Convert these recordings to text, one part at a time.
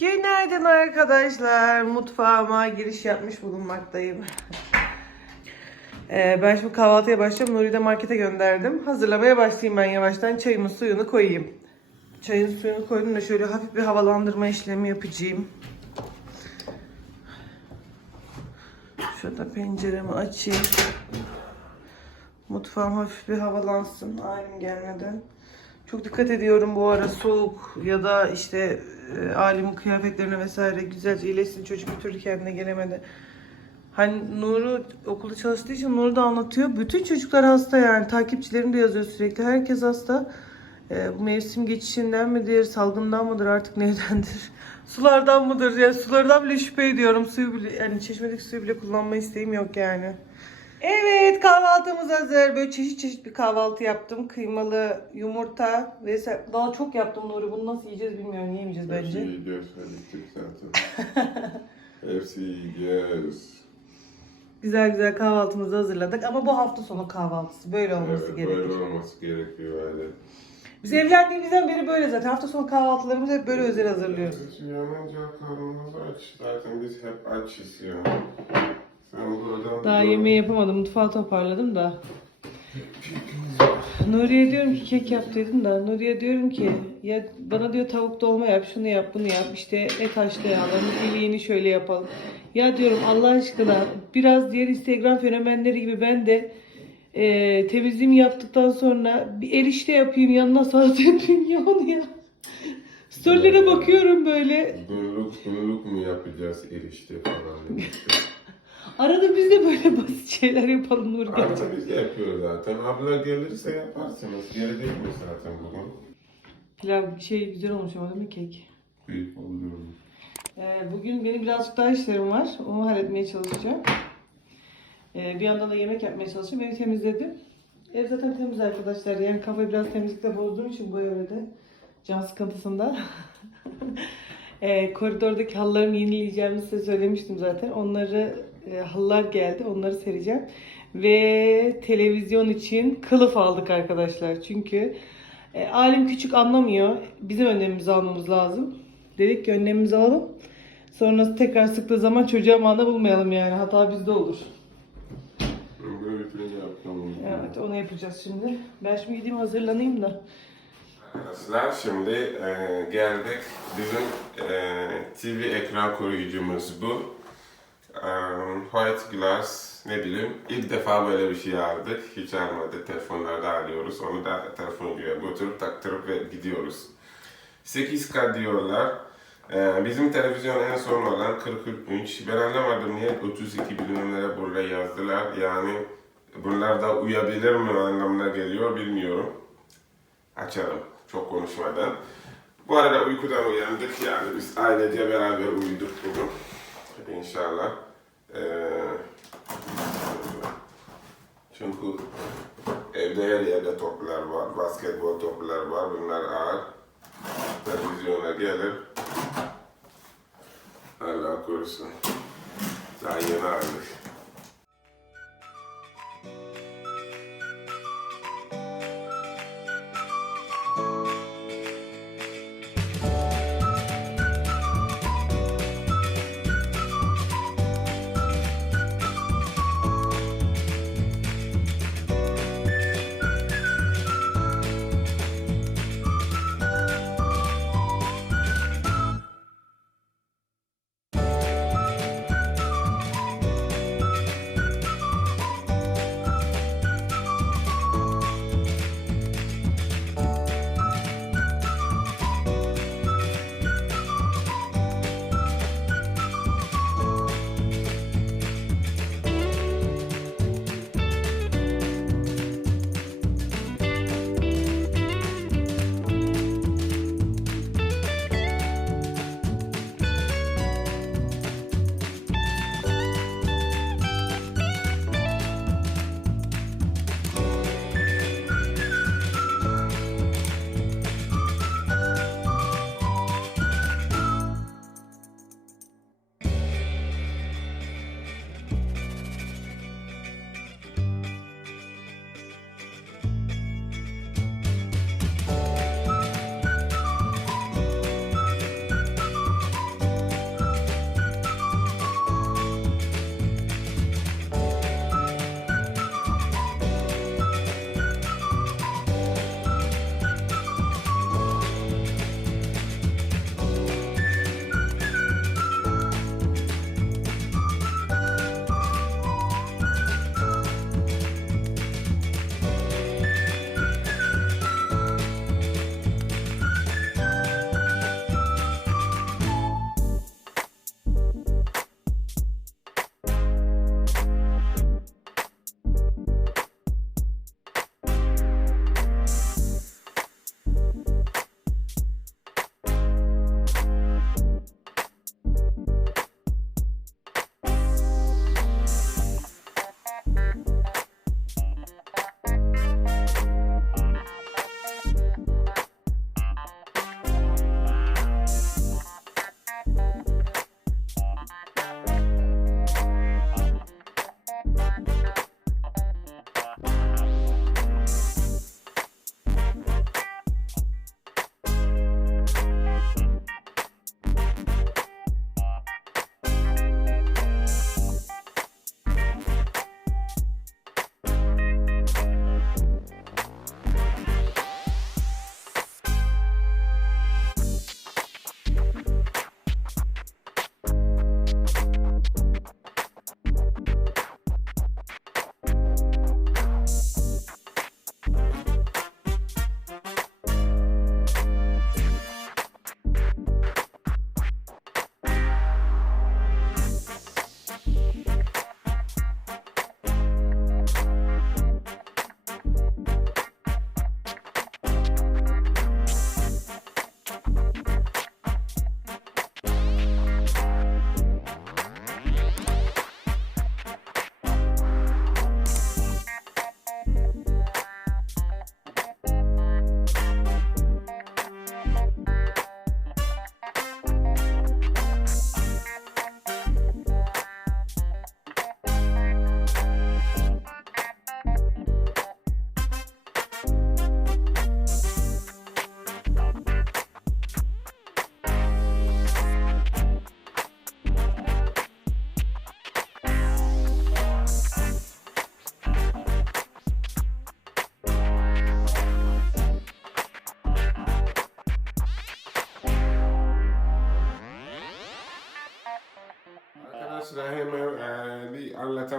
Günaydın arkadaşlar. Mutfağıma giriş yapmış bulunmaktayım. Ee, ben şimdi kahvaltıya başlayacağım. Nuri'yi de markete gönderdim. Hazırlamaya başlayayım ben yavaştan. Çayımın suyunu koyayım. Çayın suyunu koydum da şöyle hafif bir havalandırma işlemi yapacağım. Şurada penceremi açayım. Mutfağım hafif bir havalansın halim gelmeden. Çok dikkat ediyorum bu ara soğuk ya da işte e, kıyafetlerine vesaire güzelce iyileşsin. Çocuk bir türlü kendine gelemedi. Hani Nur'u okulda çalıştığı için Nur da anlatıyor. Bütün çocuklar hasta yani. Takipçilerim de yazıyor sürekli. Herkes hasta. E, bu mevsim geçişinden midir, salgından mıdır artık nedendir? Sulardan mıdır? Yani sulardan bile şüphe ediyorum. Suyu bile, yani çeşmedeki suyu bile kullanma isteğim yok yani. Evet kahvaltımız hazır. Böyle çeşit çeşit bir kahvaltı yaptım. Kıymalı yumurta ve se- daha çok yaptım Nuri. Bunu nasıl yiyeceğiz bilmiyorum. Yiyemeyeceğiz Hepsi bence. yiyeceğiz hallettik zaten. Hepsi yiyeceğiz. Güzel güzel kahvaltımızı hazırladık ama bu hafta sonu kahvaltısı böyle olması Evet, gerekir. böyle olması gerekiyor öyle. Biz evlendiğimizden beri böyle zaten. Hafta sonu kahvaltılarımızı hep böyle özel hazırlıyoruz. Biz uyanınca karnımız aç. Zaten biz hep açız ya. Daha yemeği yapamadım. Mutfağı toparladım da. Nuriye diyorum ki kek yap dedim da Nuriye diyorum ki ya bana diyor tavuk dolma yap şunu yap bunu yap işte et haşlayalım iliğini şöyle yapalım. Ya diyorum Allah aşkına biraz diğer Instagram fenomenleri gibi ben de e, temizliğimi yaptıktan sonra bir erişte yapayım yanına salata yapayım ya onu ya. Storylere bakıyorum böyle. Günlük günlük mü yapacağız erişte falan. Arada biz de böyle basit şeyler yapalım Nur gerçekten. Arada biz de yapıyoruz zaten. Abla gelirse yaparsınız. Gelecek mi zaten bugün? Pilav şey güzel olmuş ama değil mi kek? Büyük oluyor. Ee, bugün benim birazcık daha işlerim var. Onu halletmeye çalışacağım. Ee, bir yandan da yemek yapmaya çalışacağım. Evi temizledim. Ev zaten temiz arkadaşlar. Yani kafayı biraz temizlikle bozduğum için bu evrede. Can sıkıntısında. Ee, koridordaki halılarımı yenileyeceğimi size söylemiştim zaten. Onları e, halılar geldi. Onları sereceğim. Ve televizyon için kılıf aldık arkadaşlar. Çünkü e, alim küçük anlamıyor. Bizim önlemimizi almamız lazım. Dedik ki önlemimizi alalım. Sonra tekrar sıktığı zaman çocuğa manda bulmayalım yani. Hata bizde olur. Evet onu yapacağız şimdi. Ben şimdi gideyim hazırlanayım da. Arkadaşlar şimdi e, geldik. Bizim e, TV ekran koruyucumuz bu. E, white glass ne bileyim ilk defa böyle bir şey aldık. Hiç almadık. Telefonlarda alıyoruz. Onu da telefoncuya götürüp taktırıp ve gidiyoruz. 8K diyorlar. E, bizim televizyon en son olan 43 inç. Ben anlamadım niye 32 bilimlere burada yazdılar. Yani bunlar da uyabilir mi anlamına geliyor bilmiyorum açalım çok konuşmadan. Bu arada uykudan uyandık yani biz ailece beraber uyuduk bugün. İnşallah. Ee, çünkü evde her yerde toplar var, basketbol toplar var, bunlar ağır. Televizyona gelir. Allah korusun. Daha yeni aldık.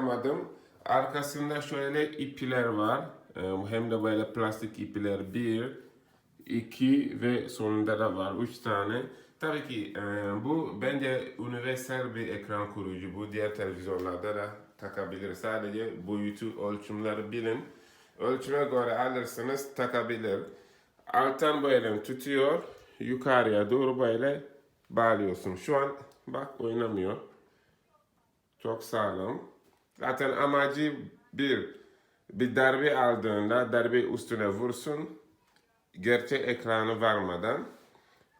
Bir anlatamadım. Arkasında şöyle ipler var. E, hem de böyle plastik ipler bir, iki ve sonunda da var üç tane. Tabii ki e, bu bence universal bir ekran koruyucu. Bu diğer televizyonlarda da takabilir. Sadece boyutu ölçümleri bilin. Ölçüme göre alırsınız takabilir. Alttan böyle tutuyor. Yukarıya doğru böyle bağlıyorsun. Şu an bak oynamıyor. Çok sağlam. Zaten amacı bir, bir darbe aldığında darbe üstüne vursun. Gerçek ekranı varmadan.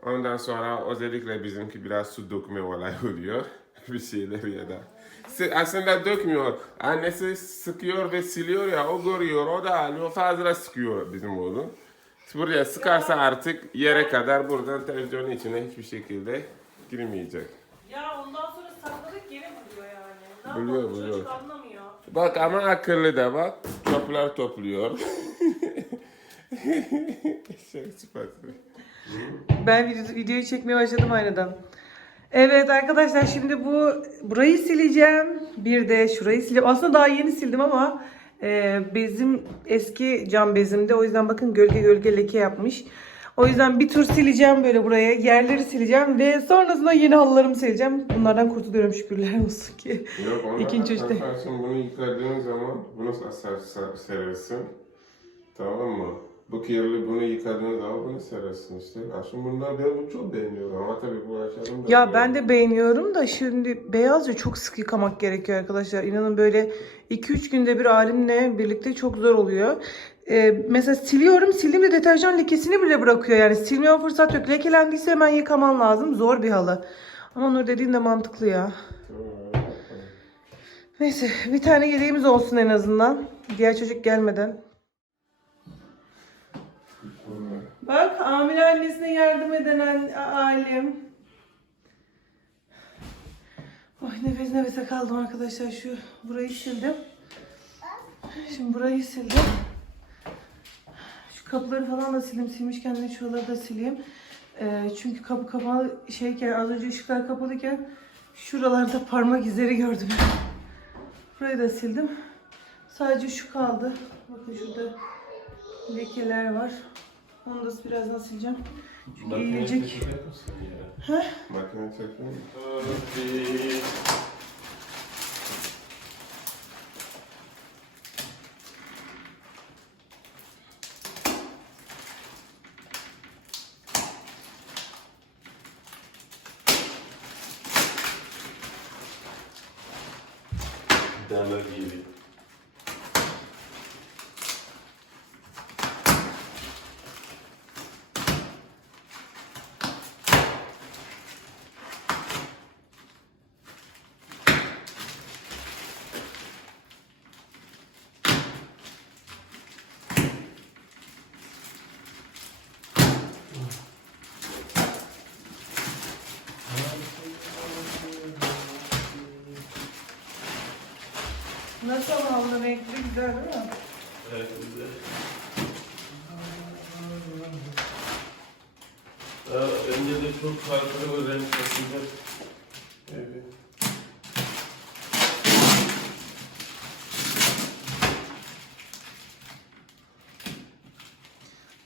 Ondan sonra özellikle bizimki biraz su dökme olay oluyor. bir şeyler ya da. Aslında dökmüyor. Annesi sıkıyor ve siliyor ya o görüyor o da alıyor fazla sıkıyor bizim oğlum. Buraya sıkarsa artık yere kadar buradan televizyonun içine hiçbir şekilde girmeyecek. Ya ondan sonra sakladık geri buluyor yani. Ne Buluyor, buluyor. Anlamıyor. Bak ama akıllı da bak. Çöpler topluyor. Şey. Ben video, videoyu çekmeye başladım aynadan. Evet arkadaşlar şimdi bu burayı sileceğim. Bir de şurayı sileceğim. Aslında daha yeni sildim ama e, bezim eski cam bezimde. O yüzden bakın gölge gölge leke yapmış. O yüzden bir tur sileceğim böyle buraya. Yerleri sileceğim ve sonrasında yeni halılarımı sileceğim. Bunlardan kurtuluyorum şükürler olsun ki. Yok ona İkinci işte. bunu yıkadığın zaman bunu serersin. Tamam mı? Bu kirli bunu yıkadığın zaman bunu serersin işte. Aslında bunlar ben bunu çok beğeniyorum ama tabii bu aşağıdan da Ya ben de beğeniyorum da şimdi beyazca çok sık yıkamak gerekiyor arkadaşlar. İnanın böyle 2-3 günde bir halimle birlikte çok zor oluyor. Ee, mesela siliyorum, sildiğimde deterjan lekesini bile bırakıyor yani. Silmeye fırsat yok. Lekelendiyse hemen yıkaman lazım. Zor bir halı. Ama Nur dediğin de mantıklı ya. Neyse bir tane yedeğimiz olsun en azından. Diğer çocuk gelmeden. Bak Amine annesine yardım eden alim. Ay nefes nefese kaldım arkadaşlar. Şu burayı sildim. Şimdi burayı sildim. Kapıları falan da sildim. Silmişken de şuraları da sileyim. Ee, çünkü kapı kapalı şeyken az önce ışıklar kapalıyken şuralarda parmak izleri gördüm. Burayı da sildim. Sadece şu kaldı. Bakın şurada lekeler var. Onu da birazdan sileceğim. Çünkü Makine yiyecek. çekecek misin ya? Heh. Makine çekiyor musun? Demir gibi. Nasıl aldı renkli güzel değil mi? Evet, güzel. Bence de çok farklı bir renk katacak. Evet.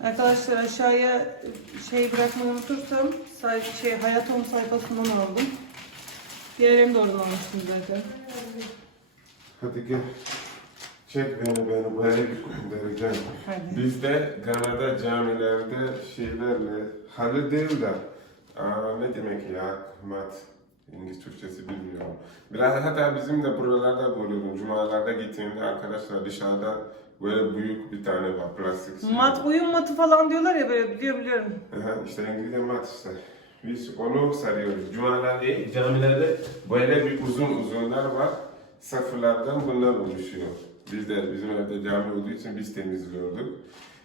Arkadaşlar aşağıya şey bırakmayı unutursam say şey Hayatom sayfasından aldım. Diğerlerini de oradan almıştım zaten. Hadi gel. Çek beni beni bir göndereceğim. Hadi. Bizde Kanada camilerde şeylerle halı değil de aa, ne demek ya mat İngiliz Türkçesi bilmiyorum. Biraz hatta bizim de buralarda görüyorum. Cumalarda gittiğimde arkadaşlar dışarıda böyle büyük bir tane var plastik. şey. Mat uyum matı falan diyorlar ya böyle biliyor biliyorum. Aha, işte İngilizce mat işte. Biz onu sarıyoruz. Cumalar değil, camilerde böyle bir uzun uzunlar var. Safırlardan bunlar oluşuyor. Biz de bizim evde cami olduğu için biz temizliyorduk.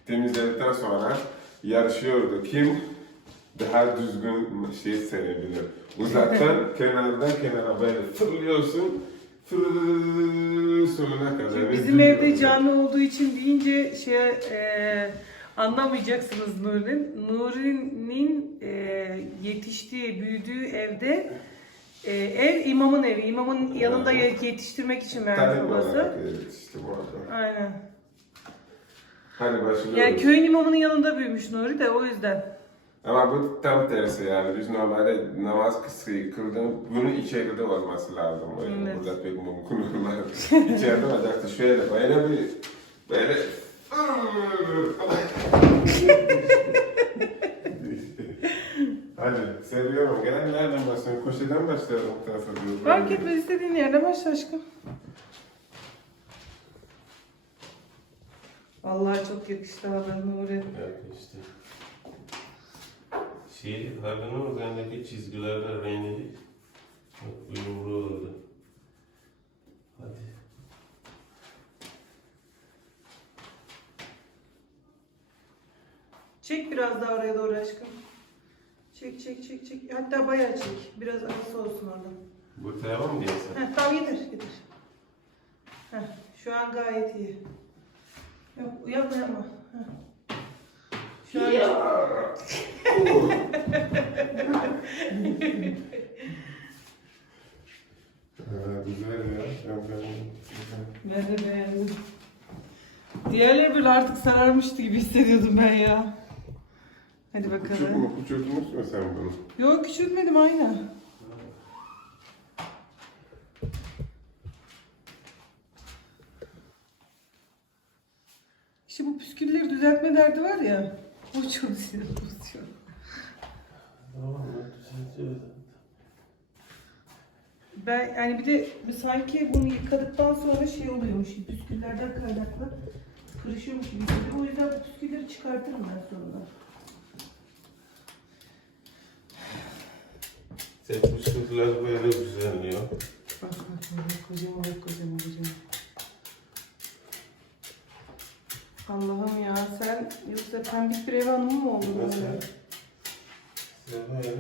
Temizledikten sonra yarışıyorduk. Kim daha düzgün şey serebilir. Uzaktan kenardan kenara böyle fırlıyorsun. Fırrrr sonuna kadar. Bizim evde cami olduğu için deyince şey e, anlamayacaksınız Nuri'nin. Nuri'nin e, yetiştiği, büyüdüğü evde Ee, ev imamın evi. İmamın yanında ye- yetiştirmek için vermiş Talep babası. olarak evet işte bu adam. Aynen. Hadi başlıyoruz. Yani köyün imamının yanında büyümüş Nuri de o yüzden. Ama bu tam tersi yani. Biz normalde namaz kısmı kıldım. Bunun içeride olması lazım. Öyle Evet. Burada pek mümkün olmaz. İçeride olacaktı şöyle böyle bir böyle Hadi seviyorum. Gelen nereden başlayalım? Koşudan başlayalım bu tarafa. Fark etmez istediğin yerde başla aşkım. Vallahi çok yakıştı haber Nuri. Evet işte. Şey, halının üzerindeki çizgilerle rengi çok uyumlu oldu. Hadi. Çek biraz daha oraya doğru aşkım. Çek çek çek çek. Hatta bayağı çek. Biraz arası olsun orada. Bu tarafa mı gelsin? Heh, tamam yeter yeter. Heh, şu an gayet iyi. Yok yapma yapma. Heh. Şu an Ha, güzel ya. Ben beğendim. ben de beğendim. Diğerleri böyle artık sararmıştı gibi hissediyordum ben ya. Hadi Küçük bakalım. mü? Küçültmüş mü sen bunu? Yok küçültmedim aynı. İşte bu püskülleri düzeltme derdi var ya. O çok sinir bozuyor. Ben yani bir de sanki bunu yıkadıktan sonra şey oluyormuş. Püsküllerden kaynaklı kırışıyormuş gibi. O yüzden bu püskülleri çıkartırım ben sonra. Sıkıntılar böyle düzenliyor. Bak bak bak kocaman bak kocaman kocaman. Allah'ım ya sen yoksa pembik bir ev hanımı mı oldun böyle? Sen böyle.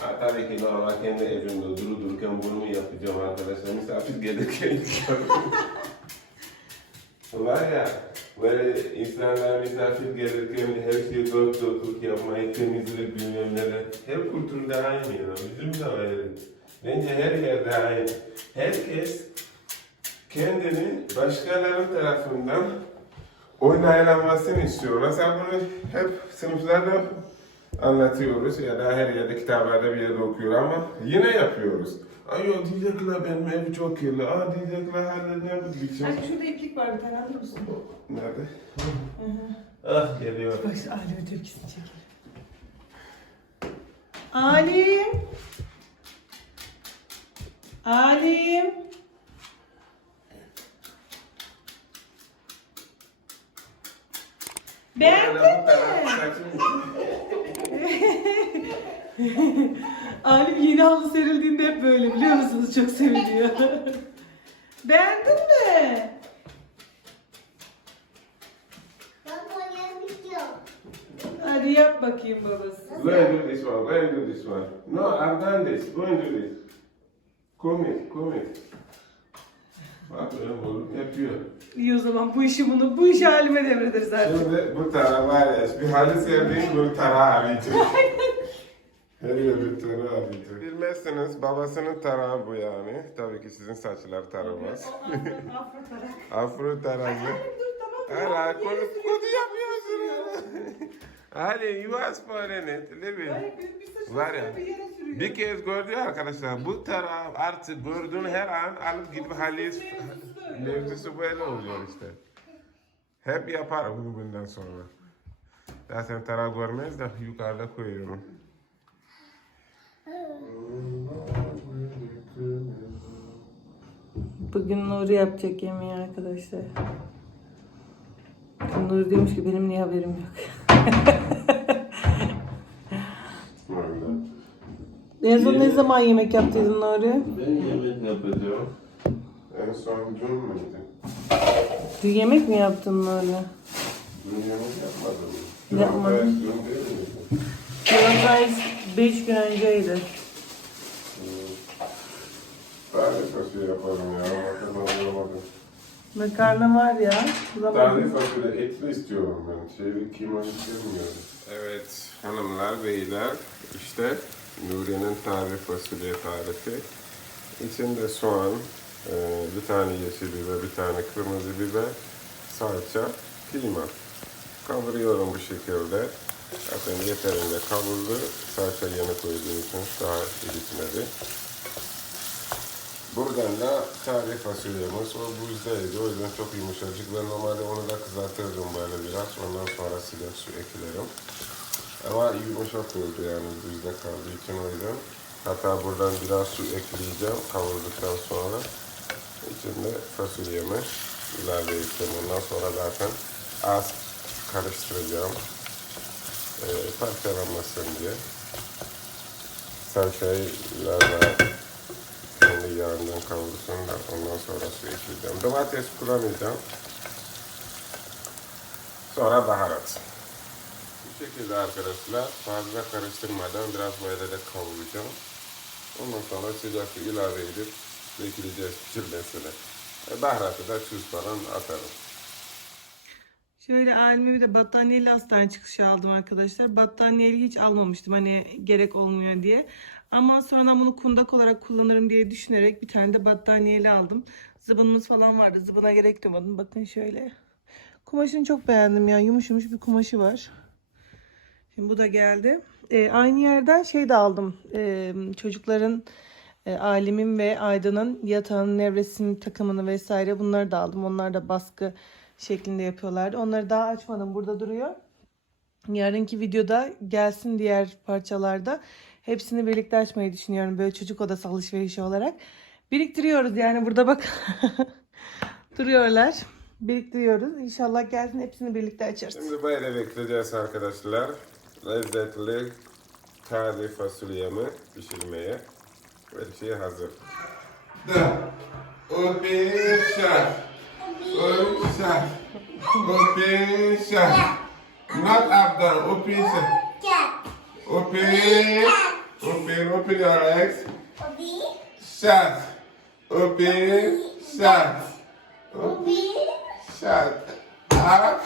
Ha, tabii ki normal kendi evimde duru dururken bunu mu yapacağım arkadaşlar? Misafir gelirken Var ya, böyle insanlar misafir gelirken her şeyi dört dörtlük yapmayı, temizlik bilmem neler. Her kültürde aynı ya, bizim de öyle. Bence her yerde aynı. Herkes kendini başkalarının tarafından oynaylamasını istiyor. Mesela bunu hep sınıflarda anlatıyoruz ya da her yerde kitaplarda bir yerde okuyor ama yine yapıyoruz. Ay o diyecekler benim ev çok kirli. Aa diyecekler halledeceğim bir biçim. Hani şurada iplik var bir tane alır mısın? Nerede? Hı hı. Ah geliyor. Bak işte Alim'in tepkisini çekelim. Alim. Alim. Beğendin mi? Alim yeni halı serildiğinde hep böyle biliyor musunuz? Çok seviliyor. Beğendin mi? Ben istiyorum. Hadi yap bakayım babası. Go and do this one. Go and do this one. No, I've done this. Go and do this. Come it. Bak öyle oğlum yapıyor. İyi o zaman bu işi bunu, bu işi halime devrederiz artık. Şimdi bu tarafa var ya, bir halı sevdiğin bu tarağı arayacak. Her yerde arayacak. Bilmezsiniz babasının tarağı bu yani. Tabii ki sizin saçlar taramaz. Afro tarazı. Hala konu, konu yapıyorsun. Hadi you ask for it. Leave it. Var ya. Bir kez gördü ya arkadaşlar bu taraf artık gördüğün her an alıp gidip halis mevzusu böyle oluyor işte. Hep yapar bunu bundan sonra. Zaten taraf görmez de yukarıda koyuyorum. Bugün Nuri yapacak yemeği arkadaşlar. Nuri demiş ki benim niye haberim yok. En son ne zaman yemek yaptıydın Nuri? Ben yemek yapacağım. En son dün müydü? Dün yemek mi yaptın Nuri? Dün yemek yapmadım. Miydi? Yolundayız 5 gün önceydi. Taze fasulye yaparım ya. Bakın olamadım. Makarna var ya. Taze Zaman. fasulye etli istiyorum ben. Şey kıyma istemiyorum. Evet hanımlar beyler işte Nuri'nin taze fasulye tarifi. İçinde soğan, e, bir tane yeşil biber, bir tane kırmızı biber, salça, kıyma. Kavuruyorum bu şekilde. Zaten yeterince kavruldu. Salça yeni koyduğum için daha gitmedi. Buradan da taze fasulyemiz o buzdaydı. O yüzden çok yumuşacık. Ben normalde onu da kızartırdım böyle biraz. Ondan sonra sıcak su eklerim. Ama yumuşak oldu yani buzda kaldığı için o yüzden. Hatta buradan biraz su ekleyeceğim kavurduktan sonra. İçinde fasulyemi ilave edeceğim. Ondan sonra zaten az karıştıracağım. Ee, parçalanmasın diye. Biraz daha kendi yağından kavrulsun da ondan sonra su ekleyeceğim. Domates kullanacağım. Sonra baharat. Bu şekilde arkadaşlar fazla karıştırmadan biraz böyle de kavuracağım. Ondan sonra sıcak su ilave edip bekleyeceğiz pişirmesini. E, Baharatı da tuz falan atarım. Şöyle aileme de battaniyeli hastane çıkışı aldım arkadaşlar. Battaniyeli hiç almamıştım hani gerek olmuyor diye. Ama sonradan bunu kundak olarak kullanırım diye düşünerek bir tane de battaniyeli aldım. Zıbınımız falan vardı. Zıbına gerek duymadım. Bakın şöyle. Kumaşını çok beğendim ya. Yumuş yumuş bir kumaşı var. Şimdi bu da geldi. Ee, aynı yerden şey de aldım. Ee, çocukların e, Alim'in ve Aydın'ın yatağının nevresinin takımını vesaire bunları da aldım. Onlar da baskı şeklinde yapıyorlardı. Onları daha açmadım. Burada duruyor. Yarınki videoda gelsin diğer parçalarda. Hepsini birlikte açmayı düşünüyorum. Böyle çocuk odası alışverişi olarak. Biriktiriyoruz yani burada bak. Duruyorlar. Biriktiriyoruz. İnşallah gelsin hepsini birlikte açarız. Şimdi böyle bekleyeceğiz arkadaşlar. Lezzetli taze fasulyemi pişirmeye. Her şey hazır. Da. Open shot. Open shot. Open shot. Not up down. Open shot. Cat. Open. Open. Open your legs. Obi. Shot. Open. Shot. Obi. Shot. Up.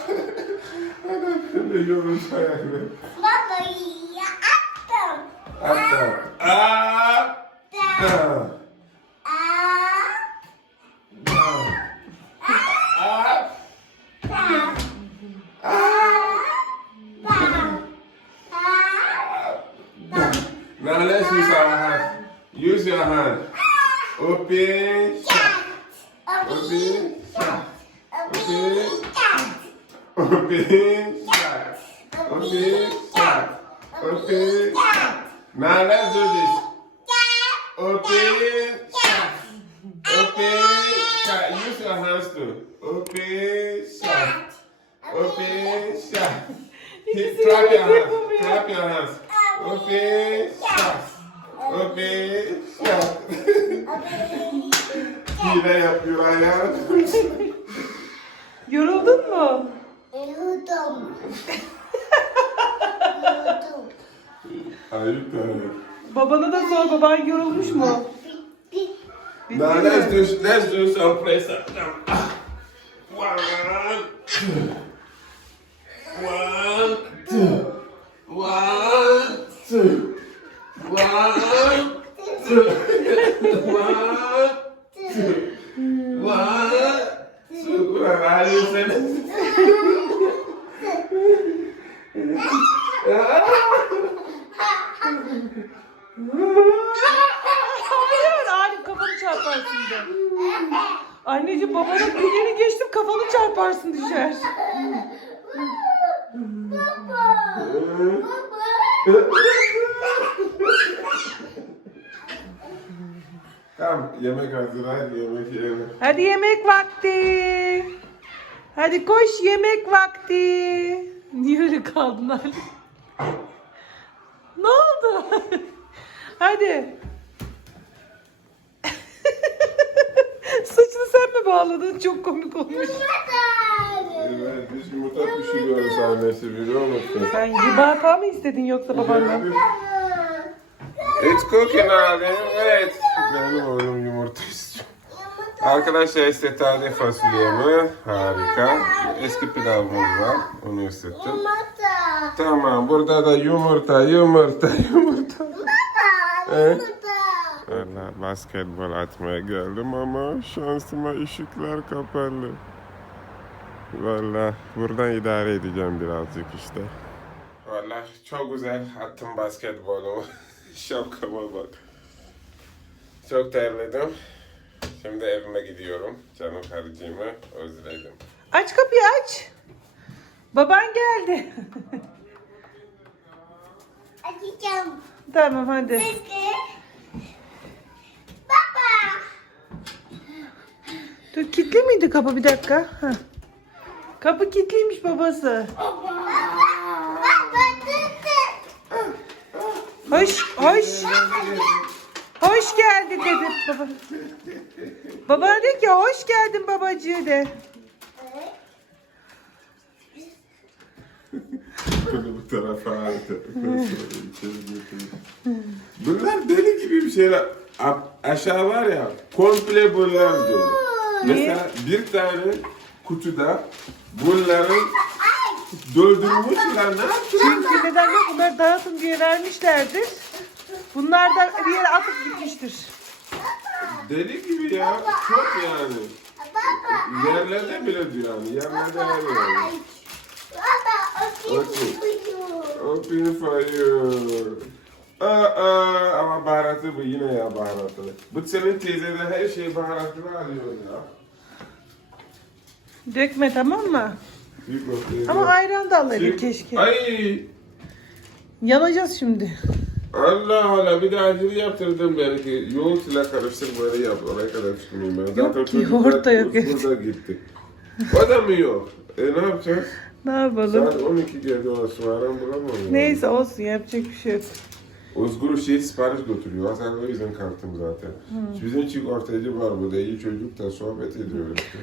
Ne yorum ayakları. Baba ya attım. Up down. Up Da. down. Use your hand. Open. Shut. Open. Shut. Obi. Cat. Open. Shut. Open. Shut. Open. Now let's do this. Open. Shut. Open. Shut. Use your hands too. Open. Shut. Open. Shut. Clap your hands. Clap your hands. Open. Shut. Shut. Hile yapıyor ayağım. Yoruldun mu? Yudum. Yudum. Ayıp ayıp. Babana da sor baban yorulmuş mu? Now let's do let's do some press up. One, two, one, two, one, two, one, two, one, two, one, two. Ulan Ali sen. Hayır Ali kafanı çarparsın de. Anneciğim babanın birini geçtim kafanı çarparsın düşer. Tamam yemek hazır hadi yemek yiyelim. Hadi yemek vakti. Hadi koş yemek vakti. Niye öyle kaldın Ali? Ne oldu? Hadi. Saçını sen mi bağladın? Çok komik olmuş. Evet biz yumurta pişiriyoruz annesi biliyor musun? Sen yumurta mı istedin yoksa babandan? It's cooking Ali. Evet. Benim oğlum yumurta istiyor. Arkadaşlar işte taze fasulyemi harika. Eski pilavımız var. Onu ısıttım. Tamam burada da yumurta, yumurta, yumurta. Baba. Evet. Valla basketbol atmaya geldim ama şansıma ışıklar kapalı. Valla buradan idare edeceğim birazcık işte. Valla çok güzel attım basketbolu. Şapkama bak. Çok terledim. Şimdi evime gidiyorum. Canım karıcığımı özledim. Aç kapıyı aç. Baban geldi. Açacağım. tamam hadi. Dedi. Baba. Dur kilitli miydi kapı bir dakika? Heh. Kapı kilitliymiş babası. Baba dedi. Hoş, hoş. Hoş geldin dedi baba. Baba dedi ki hoş geldin babacığı de. Bunu bu tarafa al. Bunlar deli gibi bir şeyler. A- aşağı var ya komple bunlar dolu. Mesela bir tane kutuda bunların doldurmuşlar ne yapacağız? Çünkü neden yok bunları dağıtın diye vermişlerdir. Bunlar da bir yere atıp gitmiştir. Deli gibi ya. Çok yani. Yerlerde bile diyor yani. Yerlerde her yani. Open for you. Aa, aa, ama baharatı bu yine ya baharatı. Bu senin teyzeden her şeyi baharatını alıyor ya. Dökme tamam mı? Büyük. Ama ayran da alaydık keşke. Ay Yanacağız şimdi. Allah Allah bir de acılı yaptırdım belki. Yoğurtla karıştır böyle yap. Oraya kadar çıkmayayım ben. Zaten ki, çocuklar yoğurt da yok, burada gitti. O da mı yok? E ne yapacağız? Ne yapalım? Saat 12 geldi o ısmarım bulamam. Neyse olsun yapacak bir şey yok. Özgür şey sipariş götürüyor. Sen o yüzden kalktım zaten. Hmm. Bizim çift ortacı var burada. iyi çocuk da sohbet ediyor işte.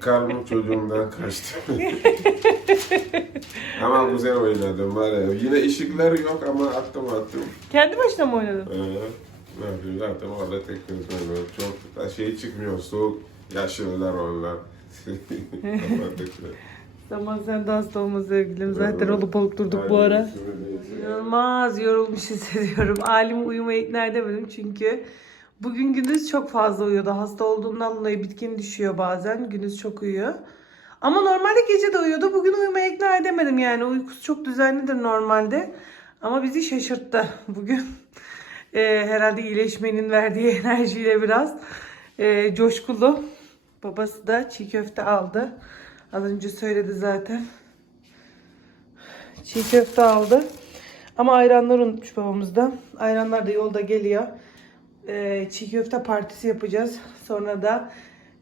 Karnım çocuğumdan kaçtı. ama güzel oynadım var ya. Yine ışıklar yok ama attım attım. Kendi başına mı oynadın? Ee, ne yapayım zaten orada tek var. Çok da şey çıkmıyor. Soğuk yaşlılar onlar. Kapattıklar. Zaman sen de hasta olma sevgilim. Zaten olup olup durduk bu ara. İnanılmaz yorulmuş hissediyorum. Ailemi uyumaya ikna edemedim çünkü bugün gündüz çok fazla uyuyordu. Hasta olduğundan dolayı bitkin düşüyor bazen. Gündüz çok uyuyor. Ama normalde gece de uyuyordu. Bugün uyumaya ikna edemedim yani. Uykusu çok düzenlidir normalde. Ama bizi şaşırttı bugün. Ee, herhalde iyileşmenin verdiği enerjiyle biraz ee, coşkulu. Babası da çiğ köfte aldı. Az önce söyledi zaten. Çiğ köfte aldı. Ama ayranları unutmuş babamız da. Ayranlar da yolda geliyor. Ee, çiğ köfte partisi yapacağız. Sonra da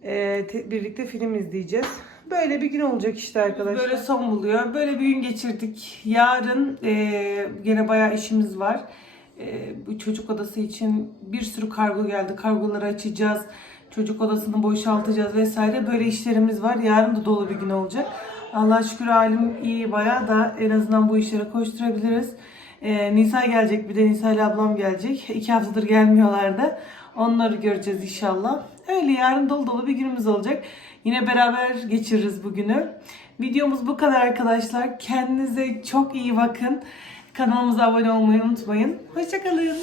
e, te- birlikte film izleyeceğiz. Böyle bir gün olacak işte arkadaşlar. Böyle son buluyor. Böyle bir gün geçirdik. Yarın e, gene bayağı işimiz var. E, bu çocuk odası için bir sürü kargo geldi. Kargoları açacağız. Çocuk odasını boşaltacağız vesaire. Böyle işlerimiz var. Yarın da dolu bir gün olacak. Allah şükür halim iyi bayağı da en azından bu işlere koşturabiliriz. Ee, Nisa gelecek bir de Nisa ile ablam gelecek. İki haftadır gelmiyorlardı. Onları göreceğiz inşallah. Öyle yarın dolu dolu bir günümüz olacak. Yine beraber geçiririz bugünü. Videomuz bu kadar arkadaşlar. Kendinize çok iyi bakın. Kanalımıza abone olmayı unutmayın. Hoşçakalın.